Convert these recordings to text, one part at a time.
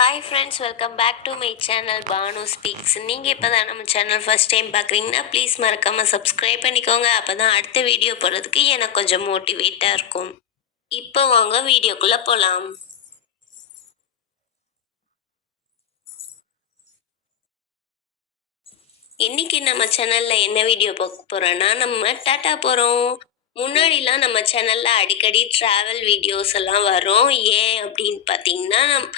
Hi friends welcome back to my channel Banu speaks நீங்கள் இப்போ தான் நம்ம சேனல் ஃபஸ்ட் டைம் பார்க்குறீங்கன்னா ப்ளீஸ் மறக்காமல் சப்ஸ்கிரைப் பண்ணிக்கோங்க. அப்போ தான் அடுத்த வீடியோ போடுறதுக்கு எனக்கு கொஞ்சம் மோட்டிவேட்டாக இருக்கும். இப்போ வாங்க வீடியோக்குள்ளே போகலாம் இன்னைக்கு நம்ம சேனலில் என்ன வீடியோ பார்க்க போகிறோன்னா நம்ம டாட்டா போகிறோம் முன்னாடிலாம் நம்ம சேனலில் அடிக்கடி ட்ராவல் வீடியோஸ் எல்லாம் வரும். ஏன் அப்படின்னு பார்த்தீங்கன்னா நம்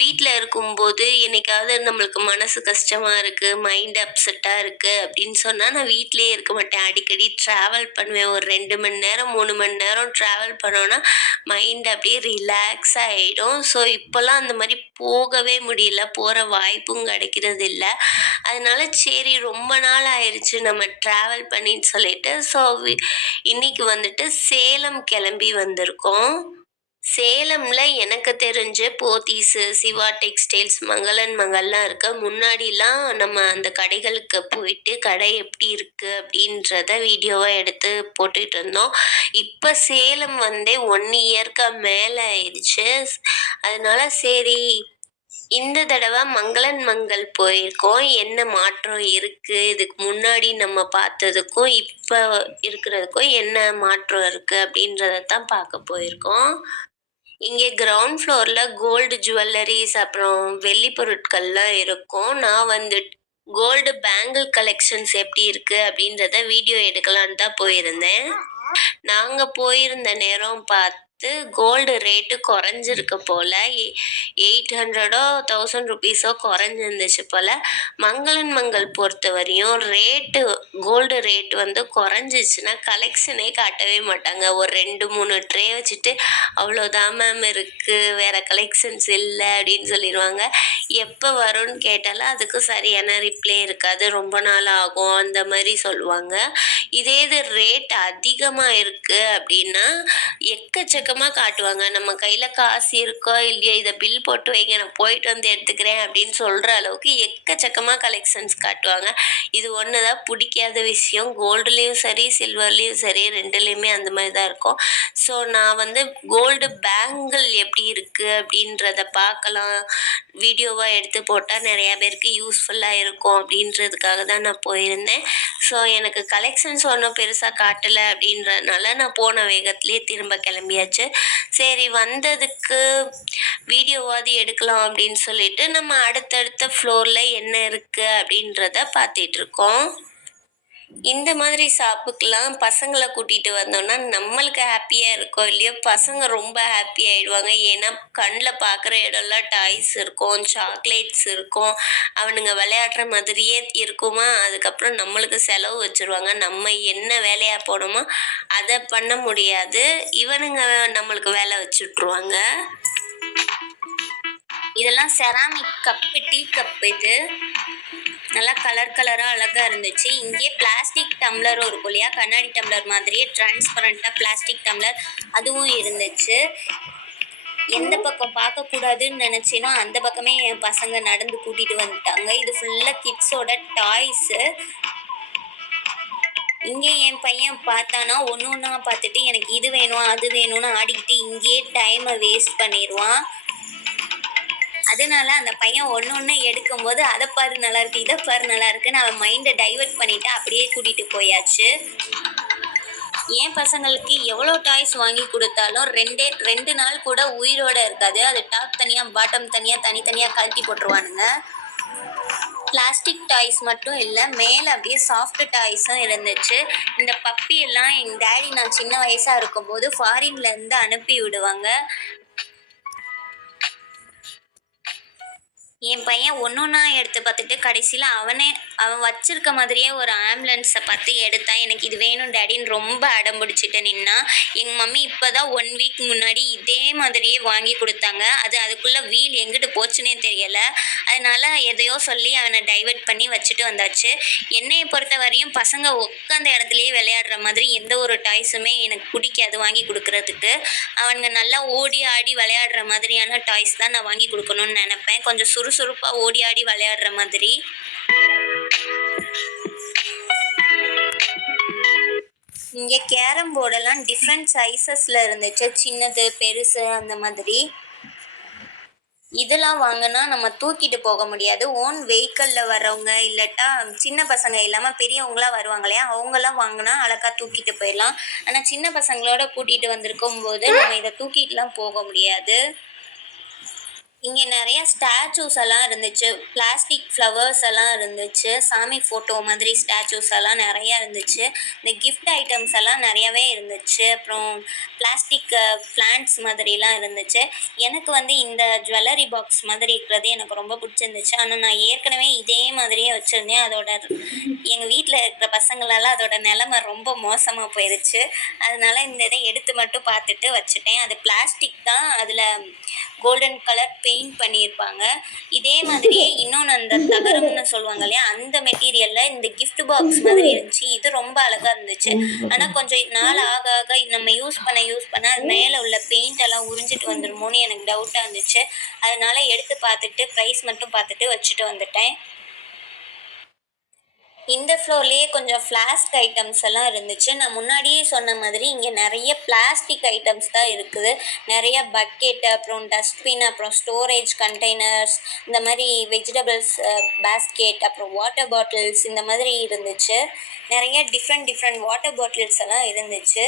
வீட்டில் இருக்கும்போது என்னைக்காவது நம்மளுக்கு மனசு கஷ்டமாக இருக்குது மைண்ட் அப்செட்டாக இருக்குது அப்படின்னு சொன்னால் நான் வீட்டிலேயே இருக்க மாட்டேன். அடிக்கடி ட்ராவல் பண்ணுவேன். ஒரு ரெண்டு மணி நேரம் மூணு மணி நேரம் ட்ராவல் பண்ணோன்னா மைண்ட் அப்படியே ரிலாக்ஸ் ஆகிடும் ஸோ இப்போல்லாம் அந்த மாதிரி போகவே முடியல. போகிற வாய்ப்பும் கிடைக்கிறது இல்லை. அதனால சரி ரொம்ப நாள் ஆயிடுச்சு நம்ம ட்ராவல் பண்ணின்னு சொல்லிட்டு. ஸோ இன்னைக்கு வந்துட்டு சேலம் கிளம்பி வந்திருக்கோம். சேலம்ல எனக்கு தெரிஞ்ச போத்தீஸு சிவா டெக்ஸ்டைல்ஸ் மங்களன் மங்கள்லாம் இருக்க முன்னாடிலாம் நம்ம அந்த கடைகளுக்கு போயிட்டு கடை எப்படி இருக்கு அப்படின்றத வீடியோவாக எடுத்து போட்டுட்டு இருந்தோம். இப்போ சேலம் வந்தே ஒன் இயர்க்கு மேலே ஆயிடுச்சு. அதனால சரி இந்த தடவை மங்களன் மங்கள் போயிருக்கோம். என்ன மாற்றம் இருக்குது இதுக்கு முன்னாடி நம்ம பார்த்ததுக்கும் இப்போ இருக்கிறதுக்கும் என்ன மாற்றம் இருக்குது அப்படின்றத தான் பார்க்க போயிருக்கோம். இங்கே கிரவுண்ட் ஃப்ளோரில் கோல்டு ஜுவல்லரிஸ் அப்புறம் வெள்ளி பொருட்கள்லாம் இருக்கும். நான் வந்து கோல்டு பேங்கிள் கலெக்ஷன்ஸ் எப்படி இருக்கு அப்படின்றத வீடியோ எடுக்கலான்னு தான் போயிருந்தேன். நாங்கள் போயிருந்த நேரம் பார்த்து கோல்டு ரேட்டு குறைஞ்சிருக்கு போல். எயிட் ஹண்ட்ரடோ தௌசண்ட் ருபீஸோ குறைஞ்சிருந்துச்சு போல். மங்களன் மங்கள் பொறுத்த வரையும் ரேட்டு கோல்டு ரேட் வந்து குறைஞ்சிச்சுன்னா கலெக்ஷனே காட்டவே மாட்டாங்க. ஒரு ரெண்டு மூணு ட்ரே வச்சுட்டு அவ்வளோதான் மேம் இருக்குது வேறு கலெக்ஷன்ஸ் இல்லை அப்படின்னு சொல்லிடுவாங்க. எப்போ வரும்னு கேட்டாலும் அதுக்கு சரியான ரிப்ளை இருக்காது. ரொம்ப நாள் ஆகும் அந்த மாதிரி சொல்லுவாங்க. இதே இது ரேட் அதிகமாக இருக்குது அப்படின்னா எக்கச்சக்க எக்கச்சக்கமாக காட்டுவாங்க. நம்ம கையில் காசு இருக்கோ இல்லையோ இதை பில் போட்டு வைங்க நான் போயிட்டு வந்து எடுத்துக்கிறேன் அப்படின்னு சொல்கிற அளவுக்கு எக்கச்சக்கமாக கலெக்ஷன்ஸ் காட்டுவாங்க. இது ஒன்று தான் பிடிக்காத விஷயம். கோல்டுலேயும் சரி சில்வர்லேயும் சரி ரெண்டுலேயுமே அந்த மாதிரி தான் இருக்கும். ஸோ நான் வந்து கோல்டு பேங்கிள் எப்படி இருக்குது அப்படின்றத பார்க்கலாம். வீடியோவாக எடுத்து போட்டால் நிறையா பேருக்கு யூஸ்ஃபுல்லாக இருக்கும் அப்படின்றதுக்காக தான் நான் போயிருந்தேன். ஸோ எனக்கு கலெக்ஷன்ஸ் ஒன்றும் பெருசாக காட்டலை அப்படின்றதுனால நான் போன வேகத்துலேயே திரும்ப கிளம்பியாச்சு. சரி வந்ததுக்கு வீடியோவாது எடுக்கலாம் அப்படின்னு சொல்லிட்டு நம்ம அடுத்தடுத்த ஃப்ளோரில் என்ன இருக்குது அப்படின்றத பார்த்துட்ருக்கோம் இந்த மாதிரி ஷாப்புக்கெலாம் பசங்களை கூட்டிகிட்டு வந்தோம்னா நம்மளுக்கு ஹாப்பியாக இருக்கும் இல்லையோ பசங்க ரொம்ப ஹாப்பி ஆகிடுவாங்க ஏன்னா கண்ணில் பார்க்குற இடம்லாம் டாய்ஸ் இருக்கும் சாக்லேட்ஸ் இருக்கும். அவனுங்க விளையாடுற மாதிரியே இருக்குமா? அதுக்கப்புறம் நம்மளுக்கு செலவு வச்சுருவாங்க. நம்ம என்ன வேலையாக போனோமோ அதை பண்ண முடியாது. இவனுங்க நம்மளுக்கு வேலை வச்சுட்ருவாங்க இதெல்லாம் செராமிக் கப்பு டீ கப் இது. நல்லா கலர் கலராக அழகாக இருந்துச்சு. இங்கே பிளாஸ்டிக் டம்ளரும் இருக்கும் இல்லையா? கண்ணாடி டம்ளர் மாதிரியே டிரான்ஸ்பரண்ட்டாக பிளாஸ்டிக் டம்ளர் அதுவும் இருந்துச்சு. எந்த பக்கம் பார்க்கக்கூடாதுன்னு நினச்சினோ அந்த பக்கமே என் பசங்க நடந்து கூட்டிகிட்டு வந்துட்டாங்க. இது ஃபுல்லாக கிட்ஸோட டாய்ஸு இங்கே என் பையன் பார்த்தானா ஒன்று ஒன்றா பார்த்துட்டு எனக்கு இது வேணும் அது வேணும்னு ஆடிக்கிட்டு இங்கேயே டைமை வேஸ்ட் பண்ணிடுவான். அதனால அந்த பையன் ஒன்று ஒன்று எடுக்கும்போது அதை பாரு நல்லா இருக்கு இதை பாரு நல்லா இருக்குன்னு அவன் மைண்டை டைவெர்ட் பண்ணிட்டு அப்படியே கூட்டிகிட்டு போயாச்சு. என் பசங்களுக்கு எவ்வளோ டாய்ஸ் வாங்கி கொடுத்தாலும் ரெண்டே ரெண்டு நாள் கூட உயிரோட இருக்காது. அது டாப் தனியாக பாட்டம் தனியாக தனித்தனியாக கழட்டி போட்டுருவானுங்க. பிளாஸ்டிக் டாய்ஸ் மட்டும் இல்லை மேலே அப்படியே சாஃப்ட் டாய்ஸும் இருந்துச்சு. இந்த பப்பி எல்லாம் எங்கள் டேடி நான் சின்ன வயசாக இருக்கும்போது ஃபாரின்லேருந்து அனுப்பி விடுவாங்க. என் பையன் ஒன்று ஒன்றா எடுத்து பார்த்துட்டு கடைசியில் அவனே அவன் வச்சிருக்க மாதிரியே ஒரு ஆம்புலன்ஸை பார்த்து எடுத்தான் எனக்கு இது வேணும் டேடின்னு ரொம்ப அடம் பிடிச்சிட்டு நின்னா எங்கள் மம்மி இப்போ தான் ஒன் வீக் முன்னாடி இதே மாதிரியே வாங்கி கொடுத்தாங்க. அது அதுக்குள்ளே வீல் எங்கிட்டு போச்சுன்னே தெரியலை. அதனால் எதையோ சொல்லி அவனை டைவெர்ட் பண்ணி வச்சுட்டு வந்தாச்சு. என்னையை பொறுத்த வரையும் பசங்க உட்காந்த இடத்துலையே விளையாடுற மாதிரி எந்த ஒரு டாய்ஸுமே எனக்கு பிடிக்காது வாங்கி கொடுக்குறதுக்கு. அவனுங்க நல்லா ஓடி ஆடி விளையாடுற மாதிரியான டாய்ஸ் தான் நான் வாங்கி கொடுக்கணும்னு நினப்பேன். கொஞ்சம் சுறு சுறுசுறுப்பாக ஓடி ஆடி விளையாடுற மாதிரி. இங்கே கேரம் போர்டெல்லாம் டிஃப்ரெண்ட் சைஸஸில் இருந்துச்சு. சின்னது பெருசு அந்த மாதிரி. இதெல்லாம் வாங்கினா நம்ம தூக்கிட்டு போக முடியாது. ஓன் வெஹிக்கிளில் வர்றவங்க இல்லாட்டா சின்ன பசங்க இல்லாமல் பெரியவங்களாம் வருவாங்க இல்லையா? அவங்கெல்லாம் வாங்கினா அழகா தூக்கிட்டு போயிடலாம். ஆனால் சின்ன பசங்களோட கூட்டிகிட்டு வந்திருக்கும் போது நம்ம இதை தூக்கிட்டுலாம் போக முடியாது. இங்கே நிறைய ஸ்டாச்சூஸ் எல்லாம் இருந்துச்சு. பிளாஸ்டிக் ஃப்ளவர்ஸ் எல்லாம் இருந்துச்சு. சாமி ஃபோட்டோ மாதிரி ஸ்டாச்சூஸ் எல்லாம் நிறையா இருந்துச்சு. இந்த கிஃப்ட் ஐட்டம்ஸ் எல்லாம் நிறையவே இருந்துச்சு. அப்புறம் பிளாஸ்டிக் பிளான்ட்ஸ் மாதிரிலாம் இருந்துச்சு. எனக்கு வந்து இந்த ஜுவல்லரி பாக்ஸ் மாதிரி இருக்கிறது எனக்கு ரொம்ப பிடிச்சிருந்துச்சு. ஆனால் நான் ஏற்கனவே இதே மாதிரியே வச்சுருந்தேன். அதோட எங்கள் வீட்டில் இருக்கிற பசங்களெல்லாம் அதோட நிலமை ரொம்ப மோசமாக போயிடுச்சு அதனால இந்த இதை எடுத்து மட்டும் பார்த்துட்டு வச்சுட்டேன். அது பிளாஸ்டிக் தான். அதில் கோல்டன் கலர் பெயிண்ட் பண்ணியிருப்பாங்க. இதே மாதிரியே இன்னொன்று அந்த தகரம்னு சொல்லுவாங்க இல்லையா? அந்த மெட்டீரியலில் இந்த கிஃப்ட் பாக்ஸ் மாதிரி இருந்துச்சு. இது ரொம்ப அழகாக இருந்துச்சு. ஆனால் கொஞ்சம் நாள் ஆக ஆக நம்ம யூஸ் பண்ண யூஸ் பண்ண அது மேலே உள்ள பெயிண்ட் எல்லாம் உறிஞ்சிட்டு வந்துருமோன்னு எனக்கு டவுட்டாக இருந்துச்சு. அதனால எடுத்து பார்த்துட்டு ப்ரைஸ் மட்டும் பார்த்துட்டு வச்சுட்டு வந்துட்டேன். இந்த ஃப்ளோர்லேயே கொஞ்சம் ஃப்ளாஸ்க் ஐட்டம்ஸ் எல்லாம் இருந்துச்சு. நான் முன்னாடியே சொன்ன மாதிரி இங்கே நிறைய பிளாஸ்டிக் ஐட்டம்ஸ் தான் இருக்குது. நிறைய பக்கெட் அப்புறம் டஸ்ட்பின் அப்புறம் ஸ்டோரேஜ் கண்டெய்னர்ஸ் இந்த மாதிரி வெஜிடபிள்ஸ் பேஸ்கெட் அப்புறம் வாட்டர் பாட்டில்ஸ் இந்த மாதிரி இருந்துச்சு. நிறைய டிஃப்ரெண்ட் டிஃப்ரெண்ட் வாட்டர் பாட்டில்ஸ் எல்லாம் இருந்துச்சு.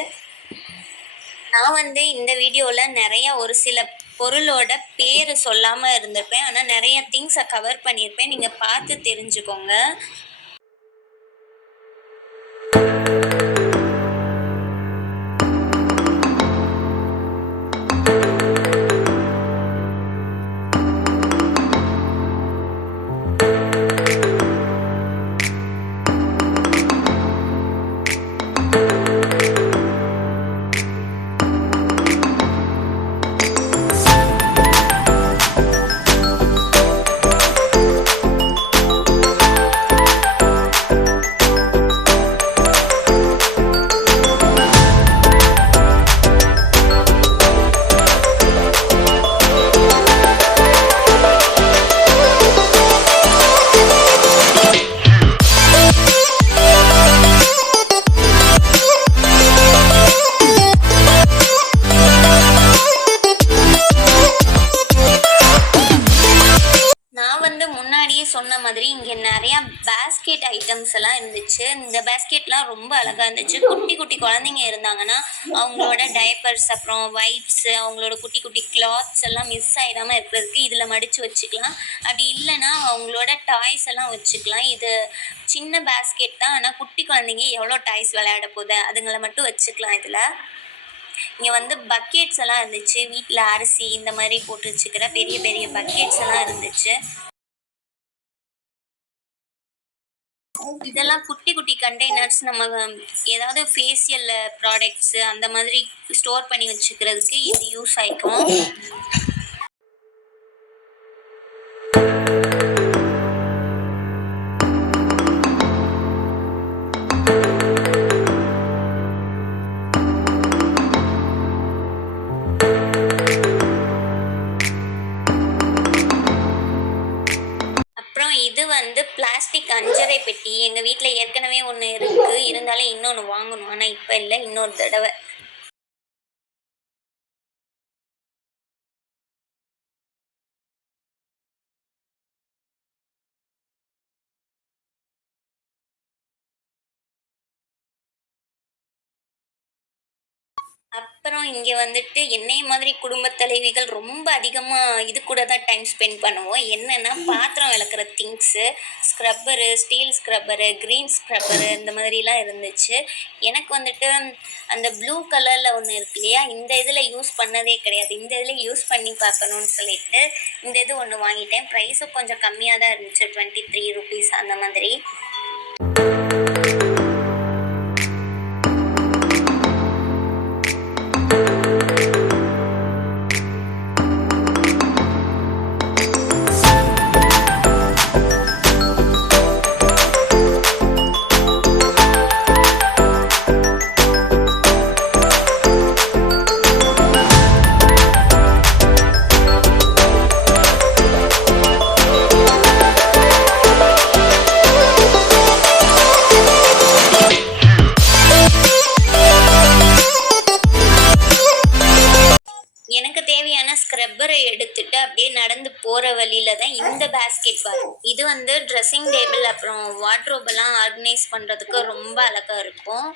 நான் வந்து இந்த வீடியோவில் நிறைய ஒரு சில பொருளோட பேர் சொல்லாமல் இருந்திருப்பேன். ஆனால் நிறைய திங்ஸை கவர் பண்ணியிருப்பேன். நீங்கள் பார்த்து தெரிஞ்சுக்கோங்க. குழந்தைங்க இருந்தாங்கன்னா அவங்களோட டைப்பர்ஸ் அப்புறம் வைப்ஸு அவங்களோட குட்டி குட்டி கிளாத்ஸ் எல்லாம் மிஸ் ஆகிடாமல் இருக்கிறதுக்கு இதில் மடித்து வச்சுக்கலாம். அப்படி இல்லைன்னா அவங்களோட டாய்ஸ் எல்லாம் வச்சுக்கலாம். இது சின்ன பேஸ்கெட் தான். ஆனால் குட்டி குழந்தைங்க எவ்வளோ டாய்ஸ் விளையாட போகுது? அதுங்களை மட்டும் வச்சுக்கலாம் இதில். இங்கே வந்து பக்கெட்ஸ் எல்லாம் இருந்துச்சு. வீட்டில் அரிசி இந்த மாதிரி போட்டு வச்சுக்கிற பெரிய பெரிய பக்கெட்ஸ் எல்லாம் இருந்துச்சு. இதெல்லாம் குட்டி குட்டி கண்டெய்னர்ஸ் நம்ம ஏதாவது ஃபேஷியல் ப்ராடக்ட்ஸு அந்த மாதிரி ஸ்டோர் பண்ணி வச்சுக்கிறதுக்கு இது யூஸ் ஆயிக்கும். பெட்டி எங்கள் வீட்டில் ஏற்கனவே ஒன்று இருக்குது இருந்தாலும் இன்னொன்று வாங்கணும். ஆனால் இப்போ இல்லை. இன்னொரு தடவை. அப்புறம் இங்கே வந்துட்டு என்னைய மாதிரி குடும்பத் தலைவிகள் ரொம்ப அதிகமாக இது கூட தான் டைம் ஸ்பெண்ட் பண்ணுவோம். என்னென்னா பாத்திரம் விளக்குற things scrubber steel scrubber green scrubber இந்த மாதிரிலாம் இருந்துச்சு. எனக்கு வந்துட்டு அந்த ப்ளூ கலரில் ஒன்று இருக்கு இல்லையா? இந்த இதில் யூஸ் பண்ணதே கிடையாது. இந்த இதில் யூஸ் பண்ணி பார்க்கணுன்னு சொல்லிட்டு இந்த இது ஒன்று வாங்கிட்டேன். ப்ரைஸும் கொஞ்சம் கம்மியாக தான் இருந்துச்சு. டுவெண்ட்டி த்ரீ ருபீஸ் அந்த மாதிரி. ரொம்ப அழகாக இருக்கும்.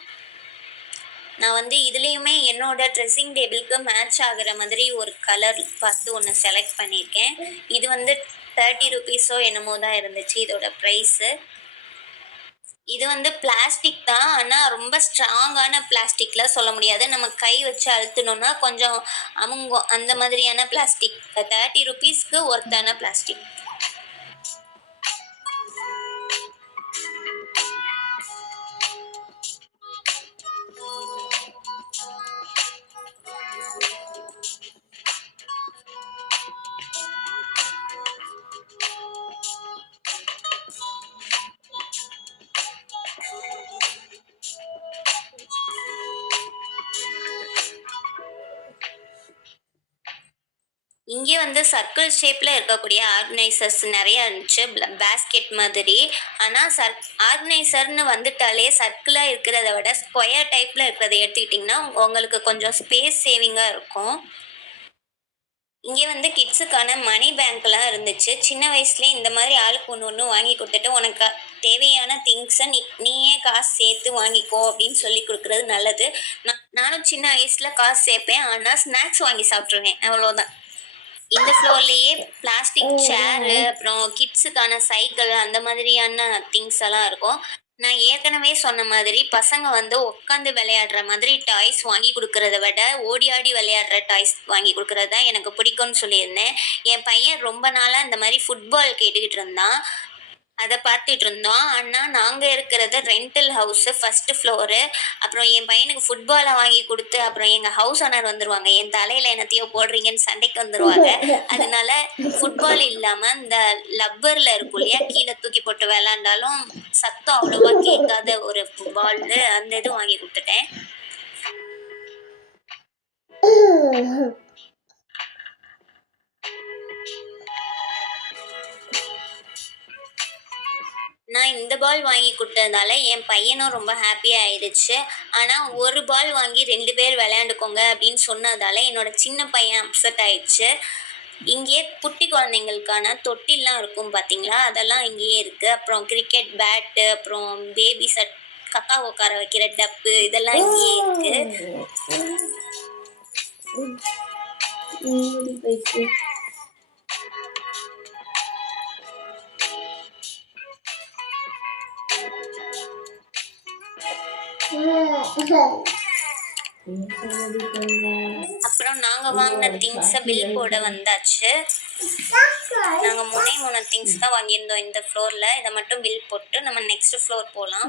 நான் வந்து இதுலேயுமே என்னோட ட்ரெஸ்ஸிங் டேபிளுக்கு மேட்ச் ஆகிற மாதிரி ஒரு கலர் பார்த்து ஒன்று செலக்ட் பண்ணியிருக்கேன். இது வந்து தேர்ட்டி ருபீஸோ என்னமோ தான் இருந்துச்சு இதோட ப்ரைஸு இது வந்து பிளாஸ்டிக் தான். ஆனால் ரொம்ப ஸ்ட்ராங்கான பிளாஸ்டிக்கில் சொல்ல முடியாது. நம்ம கை வச்சு அழுத்தணும்னா கொஞ்சம் அமுங்கும். அந்த மாதிரியான பிளாஸ்டிக் தேர்ட்டி ருபீஸ்க்கு ஒர்த்தான பிளாஸ்டிக் சர்க்கிள் ஷேப்பில் இருக்கக்கூடிய ஆர்கனைசர்ஸ் நிறையா இருந்துச்சு. பேஸ்கெட் மாதிரி. ஆனால் சர் ஆர்கனைசர்னு வந்துட்டாலே சர்க்கிளாக இருக்கிறத விட ஸ்கொயர் டைப்பில் இருக்கிறத எடுத்துக்கிட்டிங்கன்னா உங்களுக்கு கொஞ்சம் ஸ்பேஸ் சேவிங்காக இருக்கும். இங்கே வந்து கிட்ஸுக்கான மணி பேங்க்லாம் இருந்துச்சு. சின்ன வயசுலேயே இந்த மாதிரி ஆளுக்கு ஒன்று ஒன்று வாங்கி கொடுத்துட்டு உனக்கு தேவையான திங்ஸை நீ நீயே காசு சேர்த்து வாங்கிக்கோ அப்படின்னு சொல்லி கொடுக்குறது நல்லது. நான் நானும் சின்ன வயசில் காசு சேர்ப்பேன். ஆனால் ஸ்நாக்ஸ் வாங்கி சாப்பிட்ருவேன் அவ்வளோதான் இந்த ஃப்ளோர்லேயே பிளாஸ்டிக் சேரு அப்புறம் கிட்ஸுக்கான சைக்கிள் அந்த மாதிரியான திங்ஸ் எல்லாம் இருக்கும். நான் ஏற்கனவே சொன்ன மாதிரி பசங்க வந்து உட்காந்து விளையாடுற மாதிரி டாய்ஸ் வாங்கி கொடுக்கறத விட ஓடி ஆடி விளையாடுற டாய்ஸ் வாங்கி கொடுக்கறது தான் எனக்கு பிடிக்கும்னு சொல்லியிருந்தேன். என் பையன் ரொம்ப நாளாக இந்த மாதிரி ஃபுட்பால் கேட்டுக்கிட்டு இருந்தான். அதை பார்த்துட்டு இருந்தோம். ஆனால் நாங்கள் இருக்கிறது ரெண்டல் ஹவுஸு ஃபஸ்ட்டு ஃப்ளோரு அப்புறம் என் பையனுக்கு ஃபுட்பாலை வாங்கி கொடுத்து அப்புறம் எங்கள் ஹவுஸ் ஓனர் வந்துருவாங்க. என் தலையில் என்னத்தையோ போடுறீங்கன்னு சண்டைக்கு வந்துருவாங்க. அதனால ஃபுட்பால் இல்லாமல் இந்த லப்பரில் இருக்கும் இல்லையா கீழே தூக்கி போட்டு விளாண்டாலும் சத்தம் அவ்வளோவா கேட்காத ஒரு பால் அந்த இது வாங்கி கொடுத்துட்டேன். நான் இந்த பால் வாங்கி கொடுத்ததுனால என் பையனும் ரொம்ப ஹாப்பியாக ஆயிடுச்சு ஆனால் ஒரு பால் வாங்கி ரெண்டு பேர் விளையாண்டுக்கோங்க அப்படின்னு சொன்னதால என்னோட சின்ன பையன் அப்செட் ஆயிடுச்சு. இங்கேயே குட்டி குழந்தைங்களுக்கான தொட்டிலாம் இருக்கும் பார்த்தீங்களா அதெல்லாம் இங்கேயே இருக்குது அப்புறம் கிரிக்கெட் பேட்டு அப்புறம் பேபி சட் கக்கா உட்கார வைக்கிற டப்பு இதெல்லாம் இங்கேயே இருக்குது அப்புறம் நாங்கள் வாங்கின திங்ஸை பில் போட வந்தாச்சு. நாங்கள் மூணே மூணு திங்ஸ் தான் வாங்கியிருந்தோம் இந்த ஃப்ளோரில் இதை மட்டும் பில் போட்டு நம்ம நெக்ஸ்ட் ஃப்ளோர் போகலாம்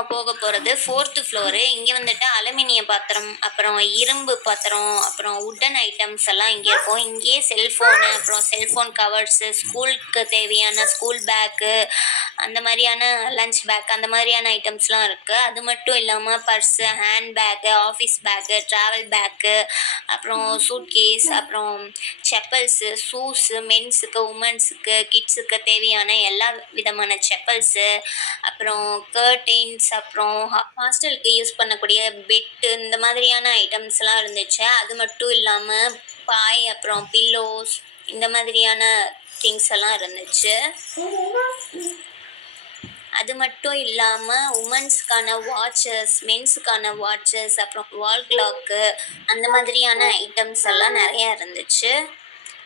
நம்ம போக போகிறது ஃபோர்த்து ஃப்ளோரு இங்கே வந்துட்டு அலுமினிய பாத்திரம் அப்புறம் இரும்பு பாத்திரம் அப்புறம் உட்டன் ஐட்டம்ஸ் எல்லாம் இங்கே இருக்கும். இங்கேயே செல்ஃபோனு அப்புறம் செல்ஃபோன் கவர்ஸு ஸ்கூலுக்கு தேவையான ஸ்கூல் பேக்கு அந்த மாதிரியான லஞ்ச் பேக் அந்த மாதிரியான ஐட்டம்ஸ்லாம் இருக்குது அது மட்டும் இல்லாமல் purse hand bag office bag travel bag அப்புறம் சூட்கேஸ் அப்புறம் செப்பல்ஸு ஷூஸு மென்ஸுக்கு உமன்ஸுக்கு கிட்ஸுக்கு தேவையான எல்லா விதமான செப்பல்ஸு அப்புறம் கர்டைன்ஸ் அப்புறம் ஹாஸ்டலுக்கு யூஸ் பண்ணக்கூடிய பெட்டு இந்த மாதிரியான ஐட்டம்ஸ்லாம் இருந்துச்சு. அது மட்டும் இல்லாமல் பாய் அப்புறம் பில்லோஸ் இந்த மாதிரியான திங்ஸ் எல்லாம் இருந்துச்சு. அது மட்டும் இல்லாமல் உமன்ஸ்க்கான வாட்சஸ் மென்ஸுக்கான வாட்சஸ் அப்புறம் வால் கிளாக்கு அந்த மாதிரியான ஐட்டம்ஸ் எல்லாம் நிறையா இருந்துச்சு.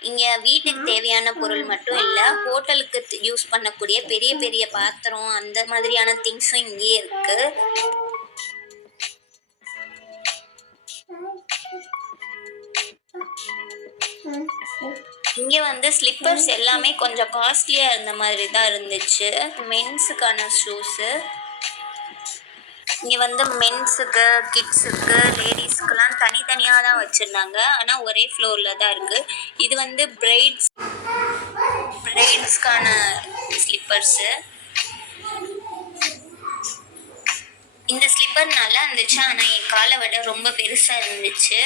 இங்கே வீட்டுக்கு தேவையான பொருள் மட்டும் இல்லை ஹோட்டலுக்கு யூஸ் பண்ணக்கூடிய பெரிய பெரிய பாத்திரம் அந்த மாதிரியான திங்ஸும் இங்கேயே இருக்குது இங்கே வந்து ஸ்லிப்பர்ஸ் எல்லாமே கொஞ்சம் காஸ்ட்லியாக இருந்த மாதிரி தான் இருந்துச்சு. மென்ஸுக்கான ஷூஸு இங்கே வந்து மென்ஸுக்கு கிட்ஸுக்கு லேடிஸ்க்குலாம் தனித்தனியாக தான் வச்சுருந்தாங்க. ஆனால் ஒரே ஃப்ளோரில் தான் இருக்குது இது வந்து பிரைட்ஸ் பிரைட்ஸ்க்கான ஸ்லிப்பர்ஸு இந்த ஸ்லிப்பர் நல்லா இருந்துச்சு. ஆனால் என் காலை விட ரொம்ப பெருசாக இருந்துச்சு.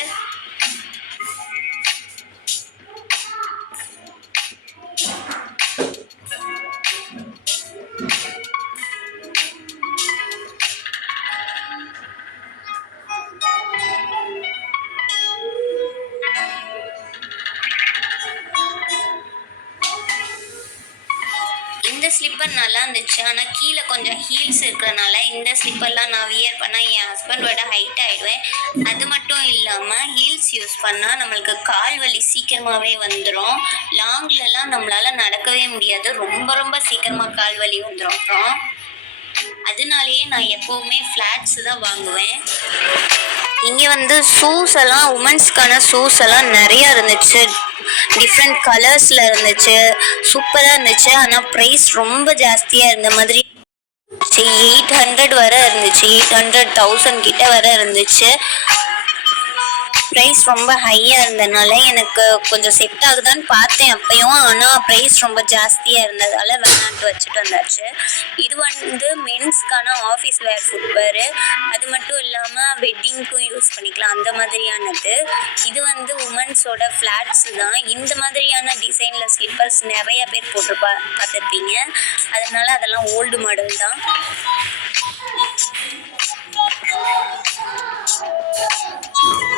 இந்த ஸ்லிப்பர் நல்லா இருந்துச்சு. ஆனால் கீழே கொஞ்சம் ஹீல்ஸ் இருக்கிறனால இந்த ஸ்லிப்பர்லாம் நான் வியர் பண்ணால் என் ஹஸ்பண்டோட ஹைட் ஆகிடுவேன் அது மட்டும் இல்லாமல் ஹீல்ஸ் யூஸ் பண்ணால் நம்மளுக்கு கால் வலி சீக்கிரமாகவே வந்துடும் லாங்லலாம் நம்மளால் நடக்கவே முடியாது. ரொம்ப ரொம்ப சீக்கிரமாக கால் வலி வந்துடும் அப்புறம் அதனாலேயே நான் எப்போவுமே ஃப்ளாட்ஸ் தான் வாங்குவேன். இங்கே வந்து ஷூஸ் எல்லாம் உமன்ஸ்க்கான ஷூஸ் எல்லாம் நிறையா இருந்துச்சு. டிஃப்ரெண்ட் கலர்ஸில் இருந்துச்சு. சூப்பராக இருந்துச்சு. ஆனால் ப்ரைஸ் ரொம்ப ஜாஸ்தியாக இருந்த மாதிரி எயிட் ஹண்ட்ரட் வர இருந்துச்சு. எயிட் ஹண்ட்ரட் தௌசண்ட் கிட்ட வர இருந்துச்சு. ப்ரைஸ் ரொம்ப ஹையாக இருந்தனால எனக்கு கொஞ்சம் செட் ஆகுதான்னு பார்த்தேன் அப்பயும். ஆனால் ப்ரைஸ் ரொம்ப ஜாஸ்தியாக இருந்ததால் வேணான்ட்டு வச்சுட்டு வந்தாச்சு. இது வந்து மென்ஸ்க்கான ஆஃபீஸ் வேர் ஃபுட்வேரு அது மட்டும் இல்லாமல் வெட்டிங்க்கும் யூஸ் பண்ணிக்கலாம். அந்த மாதிரியானது. இது வந்து உமன்ஸோட ஃப்ளாட்ஸ் தான். இந்த மாதிரியான டிசைனில் ஸ்லிப்பர்ஸ் நிறைய பேர் போட்டு பா பார்த்துருப்பீங்க. அதனால அதெல்லாம் ஓல்டு மாடல் தான். அப்புறம்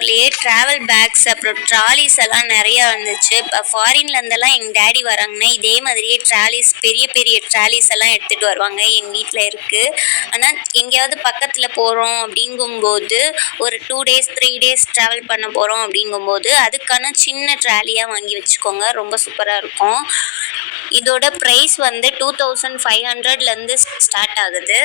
ஸ்டோர்லேயே ட்ராவல் பேக்ஸ் அப்புறம் ட்ராலிஸ் எல்லாம் நிறையா இருந்துச்சு இப்போ ஃபாரின்லேருந்தெல்லாம் எங்கள் டேடி வராங்கன்னா இதே மாதிரியே ட்ராலிஸ் பெரிய பெரிய ட்ராலிஸ் எல்லாம் எடுத்துகிட்டு வருவாங்க. எங்கள் வீட்டில் இருக்குது ஆனால் எங்கேயாவது பக்கத்தில் போகிறோம் அப்படிங்கும்போது ஒரு two days three days travel பண்ண போகிறோம் அப்படிங்கும்போது அதுக்கான சின்ன ட்ராலியாக வாங்கி வச்சுக்கோங்க. ரொம்ப சூப்பராக இருக்கும். இதோட ப்ரைஸ் வந்து டூ தௌசண்ட் ஃபைவ் ஹண்ட்ரட்லேருந்து ஸ்டார்ட் ஆகுது.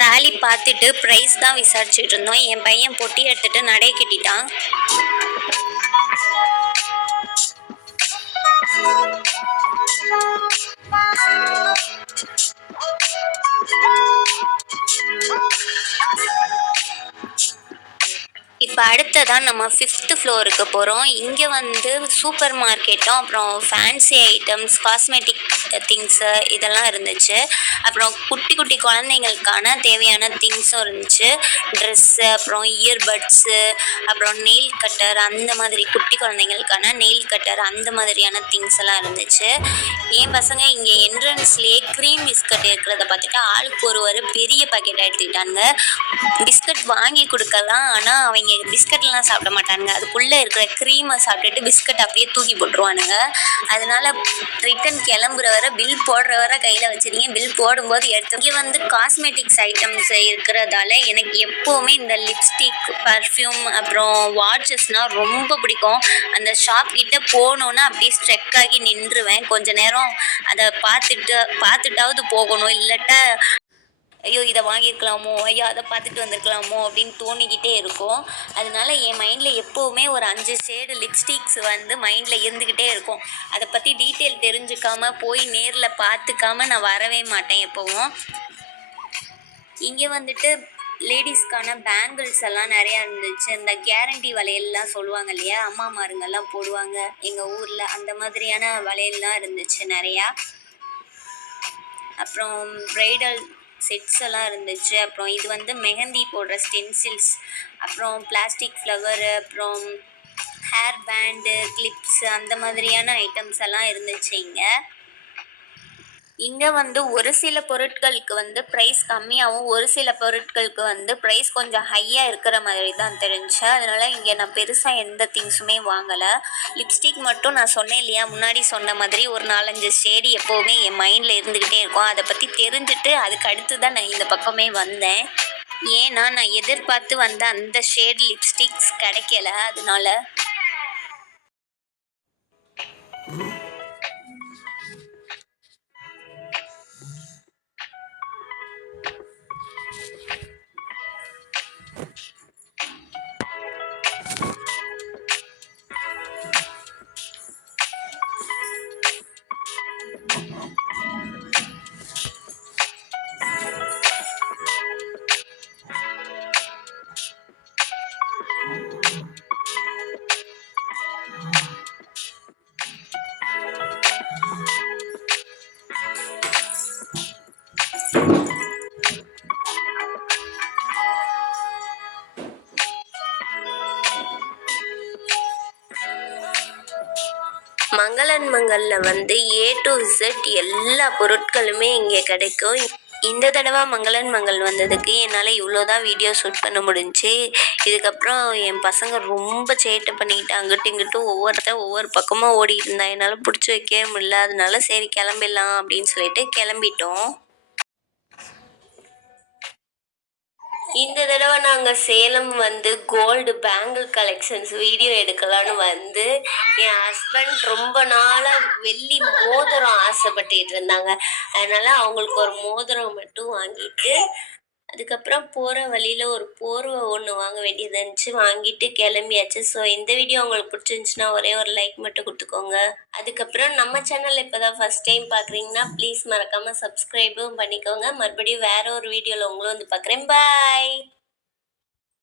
இங்கே பார்த்துட்டு ப்ரைஸ் தான் விசாரிச்சுட்டு இருந்தோம். என் பையன் பொட்டி எடுத்துட்டு நடை கட்டிட்டான். இப்போ அடுத்ததான் நம்ம ஃபிஃப்த்து ஃப்ளோருக்கு போகிறோம் இங்கே வந்து சூப்பர் மார்க்கெட்டும் அப்புறம் ஃபேன்சி ஐட்டம்ஸ் காஸ்மெட்டிக் திங்ஸு இதெல்லாம் இருந்துச்சு. அப்புறம் குட்டி குட்டி குழந்தைங்களுக்கான தேவையான திங்ஸும் இருந்துச்சு. ட்ரெஸ்ஸு அப்புறம் இயர்பட்ஸு அப்புறம் நெயில் கட்டர் அந்த மாதிரி குட்டி குழந்தைங்களுக்கான நெயில் கட்டர் அந்த மாதிரியான திங்ஸ் எல்லாம் இருந்துச்சு. என் பசங்க இங்கே என்ட்ரன்ஸ்லேயே க்ரீம் பிஸ்கட் இருக்கிறத பார்த்துட்டு ஆளுக்கு ஒரு ஒரு பெரிய பாக்கெட்டாக எடுத்துக்கிட்டாங்க பிஸ்கட் வாங்கி கொடுக்கலாம் ஆனால் அவங்க பிஸ்கட்லாம் சாப்பிட மாட்டானுங்க. அதுக்குள்ளே இருக்கிற க்ரீமை சாப்பிட்டுட்டு பிஸ்கட் அப்படியே தூக்கி போட்டுருவானுங்க. அதனால ரிட்டன் கிளம்புற வர பில் போடுற வரை கையில் வச்சுருங்க. பில் போடும்போது எடுத்து இங்கே வந்து காஸ்மெட்டிக்ஸ் ஐட்டம்ஸ் இருக்கிறதால எனக்கு எப்போவுமே இந்த லிப்ஸ்டிக் பர்ஃப்யூம் அப்புறம் வாட்சஸ்னால் ரொம்ப பிடிக்கும். அந்த ஷாப் கிட்டே போகணுன்னா அப்படியே ஸ்ட்ரெக் ஆகி நின்றுவேன். கொஞ்ச நேரம் அதை பார்த்துட்டு பார்த்துட்டாவது போகணும். இல்லட்டா ஐயோ இதை வாங்கியிருக்கலாமோ? ஐயோ அதை பார்த்துட்டு வந்திருக்கலாமோ? அப்படின்னு தோணிக்கிட்டே இருக்கும். அதனால என் மைண்டில் எப்போவுமே ஒரு அஞ்சு ஷேடு லிப்ஸ்டிக்ஸ் வந்து மைண்டில் இருந்துக்கிட்டே இருக்கும். அதை பற்றி டீட்டெயில் தெரிஞ்சுக்காம போய் நேரில் பார்த்துக்காம நான் வரவே மாட்டேன் எப்போவும். இங்கே வந்துட்டு லேடிஸ்க்கான பேங்கிள்ஸ் எல்லாம் நிறையா இருந்துச்சு. இந்த கேரண்டி வளையல்லாம் சொல்லுவாங்க இல்லையா? அம்மா மாருங்கெல்லாம் போடுவாங்க. எங்கள் ஊரில் அந்த மாதிரியான வளையல்லாம் இருந்துச்சு நிறையா. அப்புறம் ப்ரைடல் செட்ஸ் எல்லாம் இருந்துச்சு. அப்புறம் இது வந்து மெஹந்தி போடுற ஸ்டென்சில்ஸ் அப்புறம் பிளாஸ்டிக் ஃப்ளவரு அப்புறம் ஹேர் பேண்டு கிளிப்ஸ் அந்த மாதிரியான ஐட்டம்ஸ் எல்லாம் இருந்துச்சு இங்கே. இங்கே வந்து ஒரு சில பொருட்களுக்கு வந்து ப்ரைஸ் கம்மியாகவும் ஒரு சில பொருட்களுக்கு வந்து ப்ரைஸ் கொஞ்சம் ஹையாக இருக்கிற மாதிரி தான் தெரிஞ்சு. அதனால் இங்கே நான் பெருசாக எந்த திங்ஸுமே வாங்கலை. லிப்ஸ்டிக் மட்டும் நான் சொன்னேன் இல்லையா? முன்னாடி சொன்ன மாதிரி ஒரு நாலஞ்சு ஷேடு எப்போவுமே என் மைண்டில் இருந்துக்கிட்டே இருக்கும். அதை பற்றி தெரிஞ்சுட்டு அதுக்கு அடுத்து தான் நான் இந்த பக்கமே வந்தேன். ஏன்னா நான் எதிர்பார்த்து வந்த அந்த ஷேட் லிப்ஸ்டிக்ஸ் கிடைக்கல. அதனால மாதங்களில் வந்து ஏ டு இசட் எல்லா பொருட்களுமே இங்கே கிடைக்கும். இந்த தடவை மங்களன் மங்கள் வந்ததுக்கு என்னால் இவ்வளோ தான் வீடியோ ஷூட் பண்ண முடிஞ்சுச்சு இதுக்கப்புறம் என் பசங்க ரொம்ப சேட்டை பண்ணிக்கிட்டு அங்கிட்டும் இங்கிட்டும் ஒவ்வொருத்தர் ஒவ்வொரு பக்கமாக ஓடிட்டு இருந்தா என்னால் பிடிச்சி வைக்கவே முடியல. அதனால சரி கிளம்பிடலாம் அப்படின்னு சொல்லிட்டு கிளம்பிட்டோம். இந்த தடவை நாங்கள் சேலம் வந்து கோல்டு பேங்கிள் கலெக்ஷன்ஸ் வீடியோ எடுக்கலான்னு வந்து என் ஹஸ்பண்ட் ரொம்ப நாளாக வெள்ளி மோதிரம் ஆசைப்பட்டுட்டு இருந்தாங்க. அதனால் அவங்களுக்கு ஒரு மோதிரம் மட்டும் வாங்கிட்டு அதுக்கப்புறம் போகிற வழியில் ஒரு போர்வை ஒன்று வாங்க வேண்டியது இருந்துச்சு. வாங்கிட்டு கிளம்பியாச்சு. ஸோ இந்த வீடியோ உங்களுக்கு பிடிச்சிருந்துச்சுன்னா ஒரே ஒரு லைக் மட்டும் கொடுத்துக்கோங்க. அதுக்கப்புறம் நம்ம சேனல் இப்போ தான் ஃபஸ்ட் டைம் பார்க்குறீங்கன்னா ப்ளீஸ் மறக்காமல் சப்ஸ்கிரைபும் பண்ணிக்கோங்க. மறுபடியும் வேற ஒரு வீடியோவில் உங்களும் வந்து பார்க்குறேன் பாய்